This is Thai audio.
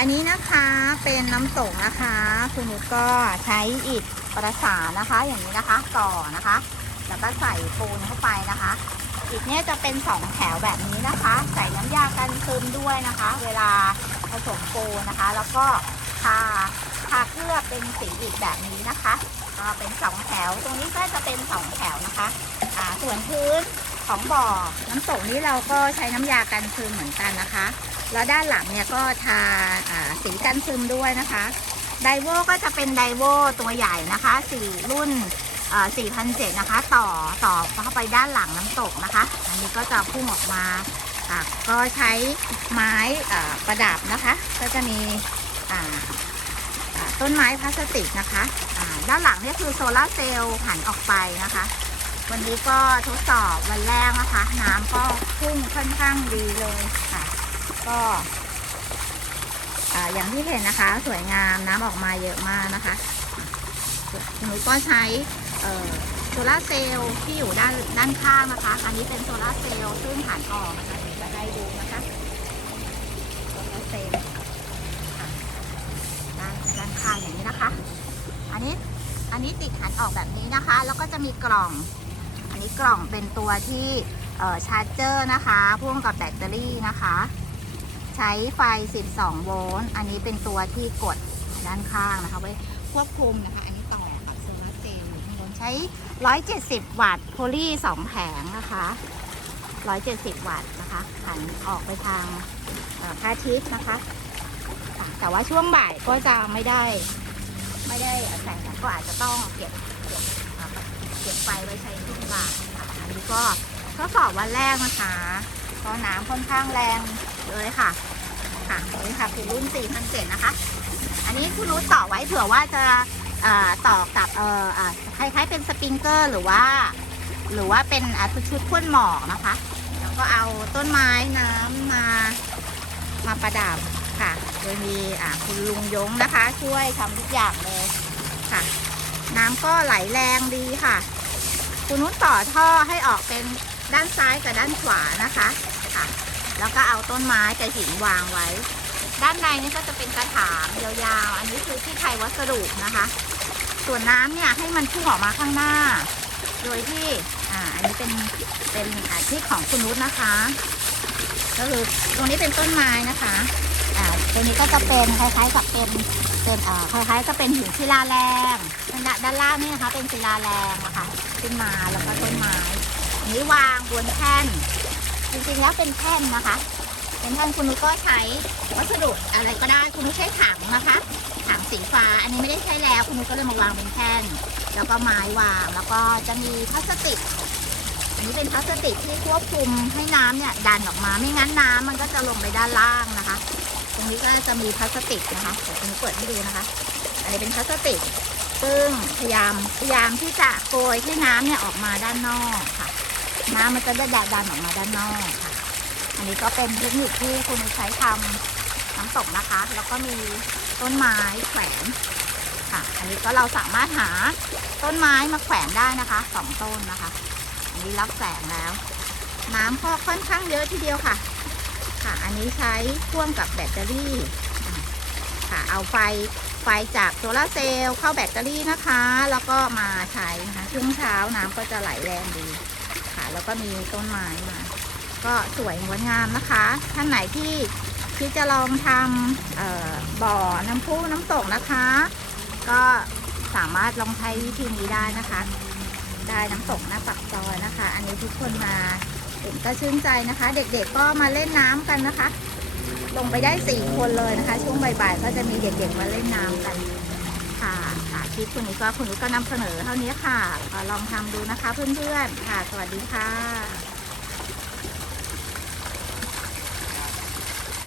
อันนี้นะคะเป็นน้ำตกนะคะคุณนุชก็ใช้อิฐประสานนะคะ อย่างนี้นะคะต่อนะคะ แล้วก็ใส่ปูนเข้าไปนะคะ อิฐเนี่ยจะเป็นสองแถวแบบนี้นะคะ ใส่น้ำยากันซึมด้วยนะคะ เวลาผสมปูนนะคะ แล้วก็ทาทาเคลือบเป็นสีอิฐแบบนี้นะคะก็เป็นสองแถวตรงนี้ก็จะเป็นสองแถวนะคะส่วนพื้นของบ่อน้ำตกนี้เราก็ใช้น้ำยากันซึมเหมือนกันนะคะ แล้วด้านหลังเนี่ยก็ทาสีกันซึมด้วยนะคะไดโวก็จะเป็นไดโวตัวใหญ่นะคะสี่รุ่นอ่า4,007นะคะ ต่อต่อเข้าไปด้านหลังน้ำตกนะคะ อันนี้ก็จะพุ่งออกมาก็ใช้ไม้ประดับนะคะ ก็จะมีต้นไม้พลาสติกนะคะด้านหลังนี่คือโซลาร์เซลล์หันออกไปนะคะ วันนี้ก็ทดสอบวันแรกนะคะ น้ำก็พุ่งค่อนข้างดีเลยค่ะ ก็อ่าอย่างที่เห็นนะคะ สวยงามน้ำออกมาเยอะมากนะคะหนูก็ใช้เอ่อโซลาเซลล์ที่อยู่ด้านด้านข้างนะคะ อันนี้เป็นโซลาเซลล์ซึ่งหันออกนะคะเดี๋ยวจะให้ดูนะคะโซลาเซลล์ด้านด้านข้างอย่างนี้นะคะ อันนี้อันนี้ติดหันออกแบบนี้นะคะ แล้วก็จะมีกล่อง อันนี้กล่องเป็นตัวที่ชาร์จเจอร์นะคะพ่วงกับแบตเตอรี่นะคะ ใช้ไฟ 12 โวลต์ อันนี้เป็นตัวที่กดด้านข้างนะคะไว้ควบคุมนะคะ อันนี้ต่อกับโซลาร์เซลล์อยู่ข้างบนใช้ 170 วัตต์โพลี2แผงนะคะ 170 วัตต์นะคะหันออกไปทางเอ่อพระอาทิตย์นะคะ แต่ว่าช่วงบ่ายก็จะไม่ได้ไม่ได้แสงก็อาจจะต้องเก็บเก็บเอ่อเก็บไฟไว้ใช้ช่วงบ่ายค่ะอันนี้ก็ทดสอบวันแรกนะคะ ก็น้ำค่อนข้างแรงเลยค่ะ ค่ะนี่ค่ะคือรุ่น4,007นะคะ อันนี้คุณรู้ต่อไว้เผื่อว่าจะต่อกับเออคล้ายๆเป็นสปริงเกอร์หรือว่า หรือว่าเป็นชุดพ่นหมอกนะคะ แล้วก็เอาต้นไม้น้ำมามาประดับค่ะ โดยมีคุณลุงยงนะคะ ช่วยทำทุกอย่างเลยค่ะ น้ำก็ไหลแรงดีค่ะ คุณนุชต่อท่อให้ออกเป็นด้านซ้ายกับด้านขวานะคะค่ะ แล้วก็เอาต้นไม้กับหินวางไว้ ด้านในนี่ก็จะเป็นกระถางยาวๆ อันนี้คือที่ไทยวัสดุนะคะ ส่วนน้ำเนี่ยให้มันพุ่งออกมาข้างหน้า โดยที่อ่าอันนี้เป็นเป็นอาชีพของคุณนุชนะคะ ก็คือตรงนี้เป็นต้นไม้นะคะอ่าตรงนี้ก็จะเป็นคล้ายๆกับเป็นเป็นอ่าคล้ายๆก็เป็นหินศิลาแรงด้านด้านล่างนี่นะคะ เป็นศิลาแรงนะคะขึ้นมาแล้วก็ต้นไม้นนี้วางบนแท่น จริงๆแล้วเป็นแท่นนะคะ เป็นแท่นคุณนุก็ใช้วัสดุอะไรก็ได้คุณนุใช้ถังนะคะถังสีฟ้า อันนี้ไม่ได้ใช้แล้วคุณนุก็เลยมาวางเป็นแท่นแล้วก็ไม้วางแล้วก็จะมีพลาสติกอันนี้เป็นพลาสติกที่ควบคุมให้น้ำเนี่ยดันออกมาไม่งั้นน้ำมันก็จะลงไปด้านล่างนะคะ ตรงนี้ก็จะมีพลาสติกนะคะเดี๋ยวคุณนุเปิดให้ดูนะคะ อันนี้เป็นพลาสติกซึ่งพยายามพยายามที่จะโกยให้น้ำเนี่ยออกมาด้านนอกค่ะ น้ำมันจะได้ดันออกมาด้านนอกค่ะ อันนี้ก็เป็นเทคนิคที่คุณใช้ทำน้ำตกนะคะ แล้วก็มีต้นไม้แขวนค่ะ อันนี้ก็เราสามารถหาต้นไม้มาแขวนได้นะคะสองต้นนะคะ อันนี้รับแสงแล้ว น้ำก็ค่อนข้างเยอะทีเดียวค่ะ ค่ะ อันนี้ใช้พ่วงกับแบตเตอรี่ค่ะ เอาไฟไฟจากโซลาเซลล์เข้าแบตเตอรี่นะคะ แล้วก็มาใช้นะคะช่วงเช้าน้ำก็จะไหลแรงดี ค่ะ แล้วก็มีต้นไม้มา ก็สวยงดงามนะคะ ท่านไหนที่ที่จะลองทำบ่อน้ำพุน้ำตกนะคะ ก็สามารถลองใช้วิธีนี้ได้นะคะ ได้น้ำตกหน้าปักซอยนะคะ อันนี้ทุกคนมาเห็นก็ชื่นใจนะคะ เด็กๆก็มาเล่นน้ำกันนะคะ ลงไปได้สี่คนเลยนะคะ ช่วงบ่ายๆก็จะมีเด็กๆมาเล่นน้ำกัน ลิปคุณนี้ก็คุณนี้ก็นำเสนอเท่านี้ค่ะลองทำดูนะคะเพื่อนๆค่ะ สวัสดีค่ะ